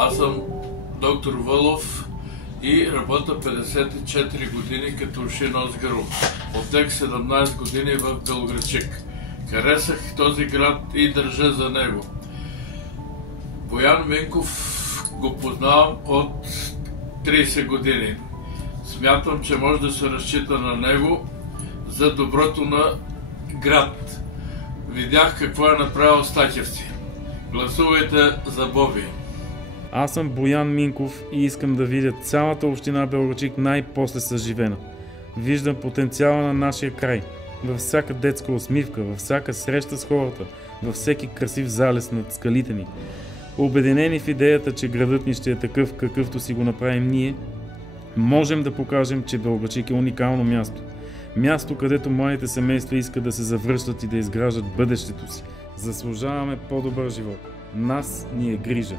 Аз съм доктор Вълов и работя 54 години като уши-нос-гърло. Отек 17 години в Белоградчик. Харесах този град и държа за него. Боян Минков го познавам от 30 години. Смятам, че може да се разчита на него за доброто на град. Видях какво е направил Стахевци. Гласувайте за Боби. Аз съм Боян Минков и искам да видя цялата община Белоградчик най-после съживена. Виждам потенциала на нашия край. Във всяка детска усмивка, във всяка среща с хората, във всеки красив залез над скалите ни. Обединени в идеята, че градът ни ще е такъв, какъвто си го направим ние, можем да покажем, че Белоградчик е уникално място. Място, където младите семейства искат да се завръщат и да изграждат бъдещето си. Заслужаваме по-добър живот. Нас ни е грижа.